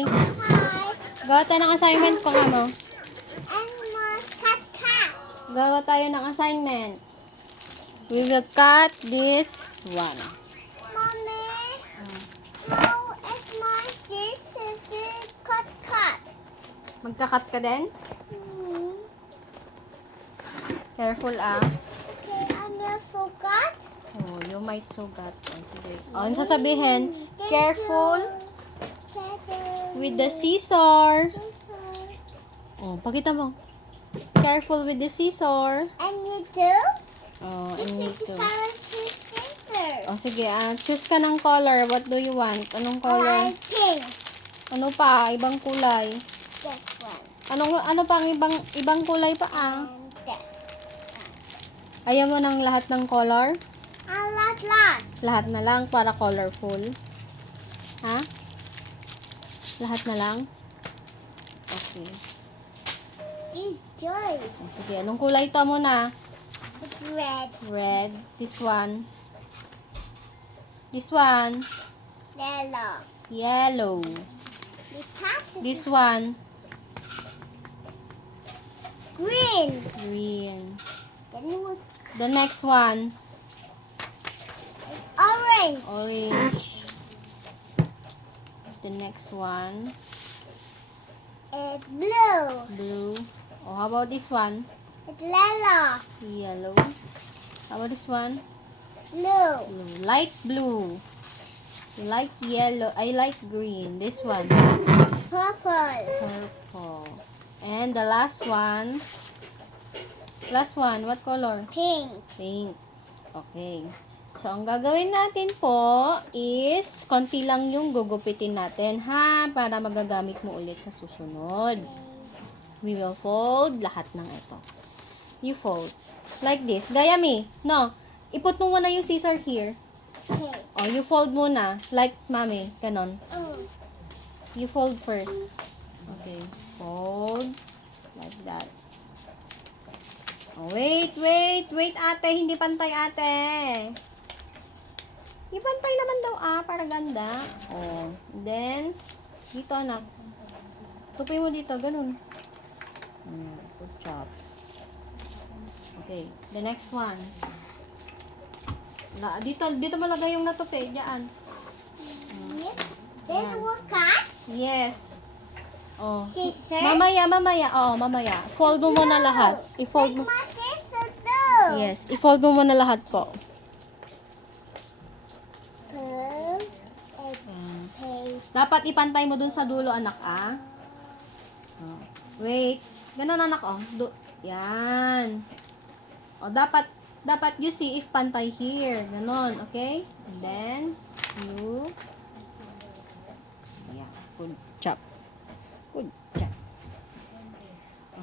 Hi! Hi. Gawa tayo ng assignment ko mo. And my cat. Gawa tayo ng assignment. We will cut this one. Mommy, how is my sister cut? Magka-cut ka din? Hmm. Careful ah. Okay, I'm your sugat. Oh, you might sugat. Oh, sige. Oh, ano sasabihin? Careful with the scissor. Oh, pakita mo. Careful with the scissor. And you too? Oh, and This me is the too. sister. Oh, sige. Choose ka ng color. What do you want? Anong I color? like pink. Ano pa? Ibang kulay. This one. Ano pa ang ibang kulay pa ah? And this. Ayaw mo ng lahat ng color? I like that. Lahat na lang para colorful. Ha? Lahat na lang? Okay. Enjoy. Oh, sige, anong kulay to muna? It's red. Red. This one. This one. Yellow. Yellow. The cat is This one. green. Green. Then it was The next one. orange. Orange. The next one. It's blue. Blue. Oh, how about this one? It's yellow. Yellow. How about this one? Blue. Blue. Light blue. You like yellow. I like green. This one. Purple. Purple. And the last one. Last one. What color? Pink. Pink. Okay. So, ang gagawin natin po is konti lang yung gugupitin natin, ha? Para magagamit mo ulit sa susunod. We will fold lahat ng ito. You fold. Like this. Gaya mi. No. Iput mo muna yung scissor here. Okay. Oh, you fold muna. Like mami. Ganon. Oh. You fold first. Okay. Fold. Like that. Oh, wait, ate. Hindi pantay, ate. Ipantay naman daw, para ganda. Oh. Then, dito, anak. Tupi mo dito, ganun. Good job. Okay. The next one. Dito malagay yung natupi. Diyan. Yes. Then Yan. we'll cut. Yes. Oh. Scissor. Mamaya. Oh, mamaya. Fold mo muna lahat. I-fold mo. Like my sister too. Yes. I-fold mo muna lahat po. Okay. Dapat ipantay mo dun sa dulo, anak, ah. Oh. Wait. Ganun, anak, oh. Yan. Oh, dapat you see if pantay here. Ganon, okay? And then, you... Yeah, good job. Good job.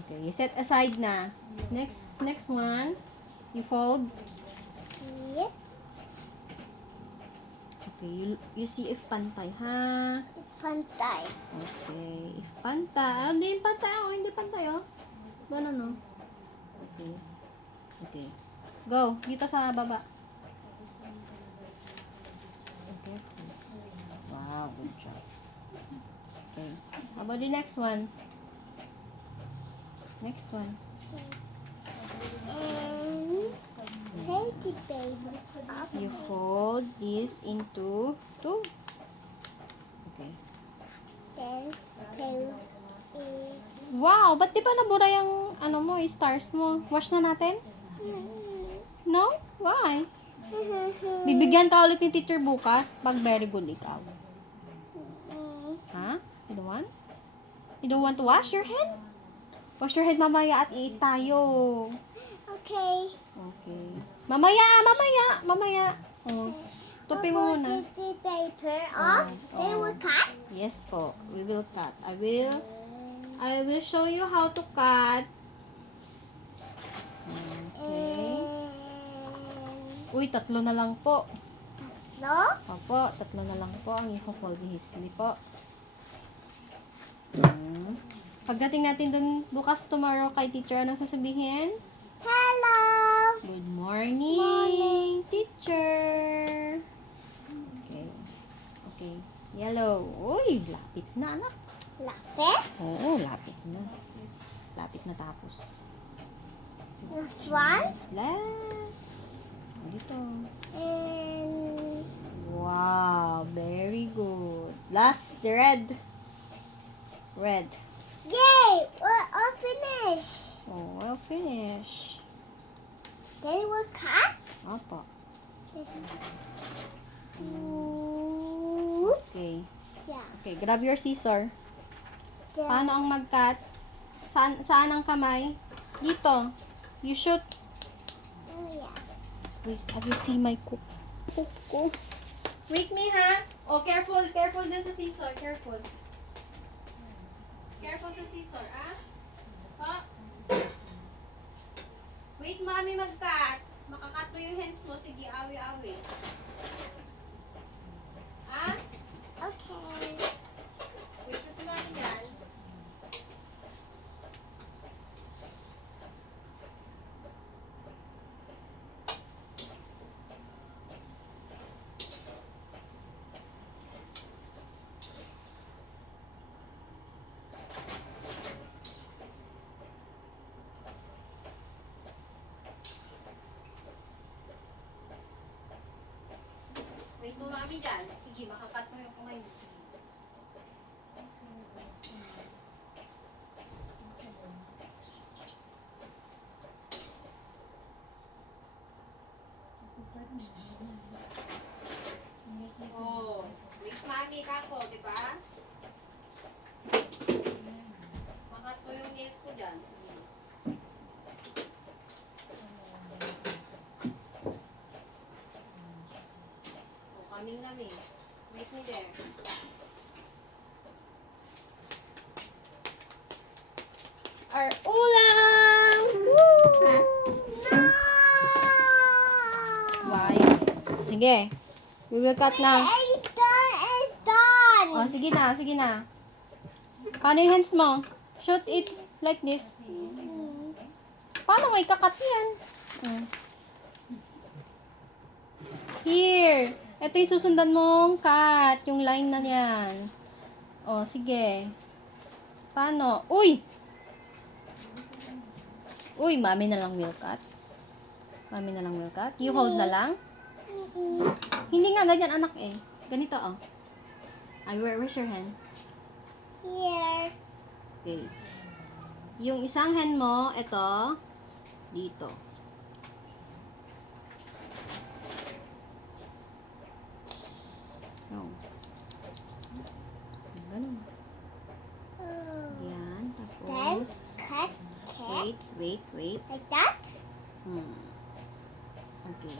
Okay, you set aside na. Next one, you fold. Yep. Okay, you see if pantay, ha? Pantay. Okay, if pantay. Hindi pantay, hindi pantay, oh. Ganon, oh. Okay. Okay. Go. Dito sa baba. Okay. Wow, good job. Okay. How about the next one? Next one. Baby baby. Up. You fold this into two. Okay. Then two. Wow, ba't di pa nabura yung ano mo, stars mo? Wash na natin? No? Why? Bibigyan ka ulit ni teacher bukas pag very good ikaw. Ha? You don't want? You don't want to wash your head? Wash your head mamaya at eat tayo. Okay. Okay. Mamaya. Oh. Tupi mo muna. The paper off. Then Oh. we'll cut. Yes po. We will cut. I will show you how to cut. Okay. Uy, 3 na lang po. No? Opo, 3 na lang po ang i-fold ni Hisley po. Pagdating natin dun bukas tomorrow kay teacher, anong sasabihin? Hello. Good morning, teacher. Okay. Okay. Yellow. Uy, lapit na, anak. Lapit. Oo, lapit na. Lapit na tapos. Last one. Last. Dito. And Wow, very good. Last, the red. Red. yay! We're all finished. Oh, well finish. Then we'll cut. Opo. Ooh. Okay. Yeah. Okay, grab your scissor. Then Paano ang mag-cut? Saan ang kamay? Dito. You shoot. oh, yeah. Wait, have you see my cook? Cook ko. Wait me, ha? Oh, careful. Careful din sa scissor. Careful. Careful sa scissor, ah? Ha? Wait, mami, mag-cut. Makakat mo yung hands mo. Sige, awi-awi. Ah? Okay. Wait, kasi mami yan. Wait mo, mami, dyan. Sige, makakat mo yung kamay mo. Sige. Oh, wait, mami, kako, di ba? Makat mo yung nails ko dyan. Sige. Oh, coming na, mi. Wait me there. Our ulam! Woo! No! Why? Sige. We will cut now. It's done. It's done. Oh, sige na, sige na. Paano yung hands mo? Shoot it like this. Paano mo ikakat yan? Hmm. Here. Ito yung susundan mong cut. Yung line na yan. Oh, sige. Paano? Uy! Uy, mami na lang will cut. Mami na lang will cut. You hold na lang. Hindi nga ganyan, anak eh. Ganito, oh. Ay, where's your hand? Here. Okay. Yung isang hand mo, ito, dito. No. Ganun. Yan. Then Tapos, cut. Cut. wait. Like that. Okay.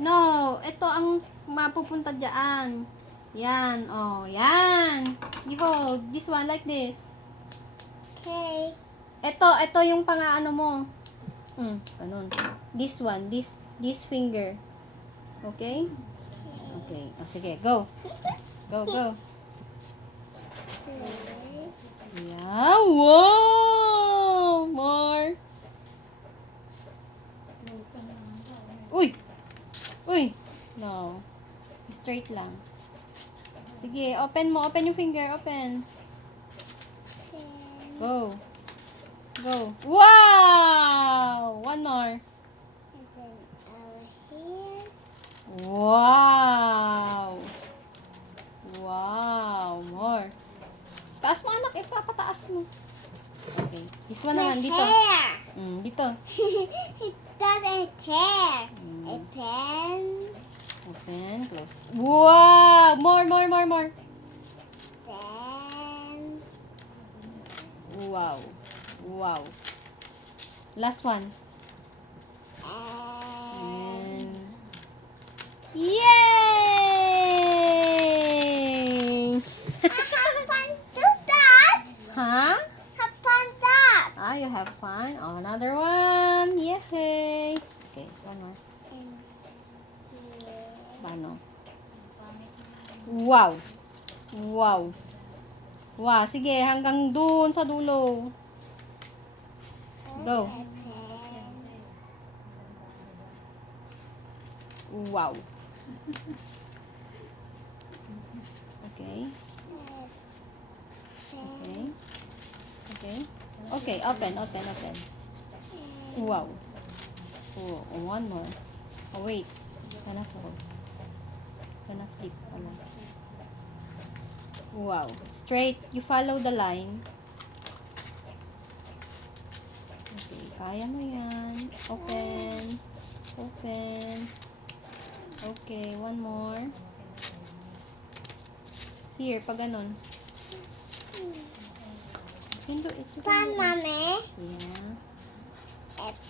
No, ito ang mapupunta dyan. Yan, oh, yan. You hold this one like this. Okay. Ito yung pang-ano mo. Ganun. This one, this finger. Okay? Okay. O, sige, go. Go. Yeah, wow! More. Uy! No. Straight lang. Sige, open mo. Open yung finger. Open. Go. Wow! One more. And then over here. Wow! More. Taas mo, anak. Ipapataas mo. Okay. This one naman. Dito. Hair. Dito. It's got a hair. A Mm. pen. Open. Close. Wow! More. Then Wow. Last one. and And yay! have fun do that. Huh? Have fun that. Ah, you have fun. Oh, another one. Yay! Okay, one more. And here. Paano? Wow! Wow, sige, hanggang dun sa dulo. Go. A pen. Wow. Okay. A pen. Okay, open. Wow. Oh, one more. Oh, wait. Gonna fall. Gonna flip pala. Wow. Straight. You follow the line. Okay, kaya mo yan. Open. Okay, one more. Here, pag ganon. Ito. Pan, Mommy. Yeah.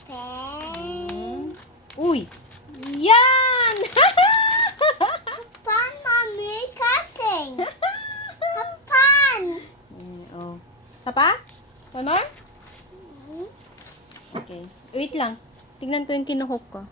Pen. Uy! Yan! Pan, Mommy. Cutting. Pan. Oh. Isa pa? One more? Okay. Wait lang. Tignan ko yung kinuhook ko.